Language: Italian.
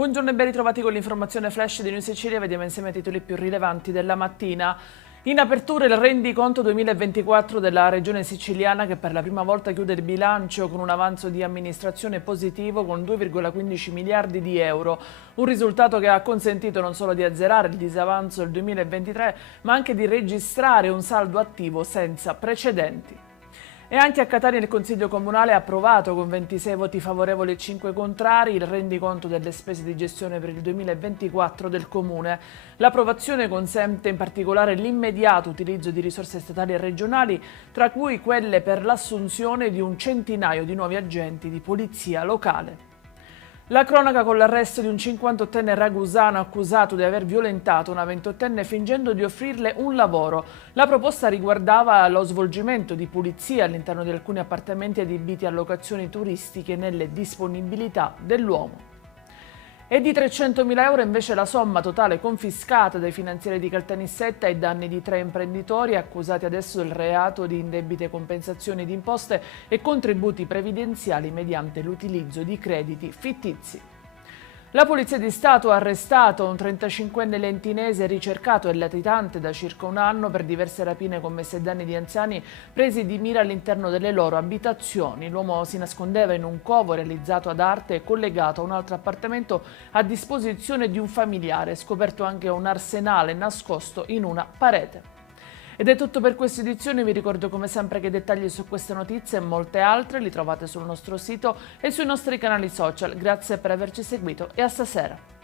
Buongiorno e ben ritrovati con l'informazione flash di News Sicilia. Vediamo insieme i titoli più rilevanti della mattina. In apertura il rendiconto 2024 della Regione Siciliana, che per la prima volta chiude il bilancio con un avanzo di amministrazione positivo con 2,15 miliardi di euro. Un risultato che ha consentito non solo di azzerare il disavanzo del 2023, ma anche di registrare un saldo attivo senza precedenti. E anche a Catania il Consiglio Comunale ha approvato con 26 voti favorevoli e 5 contrari il rendiconto delle spese di gestione per il 2024 del Comune. L'approvazione consente in particolare l'immediato utilizzo di risorse statali e regionali, tra cui quelle per l'assunzione di un centinaio di nuovi agenti di polizia locale. La cronaca con l'arresto di un 58enne ragusano accusato di aver violentato una 28enne fingendo di offrirle un lavoro. La proposta riguardava lo svolgimento di pulizia all'interno di alcuni appartamenti adibiti a locazioni turistiche nelle disponibilità dell'uomo. E di 300.000 euro invece la somma totale confiscata dai finanzieri di Caltanissetta ai danni di 3 imprenditori accusati adesso del reato di indebite compensazioni di imposte e contributi previdenziali mediante l'utilizzo di crediti fittizi. La Polizia di Stato ha arrestato un 35enne lentinese ricercato e latitante da circa un anno per diverse rapine commesse ai danni di anziani presi di mira all'interno delle loro abitazioni. L'uomo si nascondeva in un covo realizzato ad arte e collegato a un altro appartamento a disposizione di un familiare, scoperto anche un arsenale nascosto in una parete. Ed è tutto per questa edizione, vi ricordo come sempre che i dettagli su queste notizie e molte altre li trovate sul nostro sito e sui nostri canali social. Grazie per averci seguito e a stasera.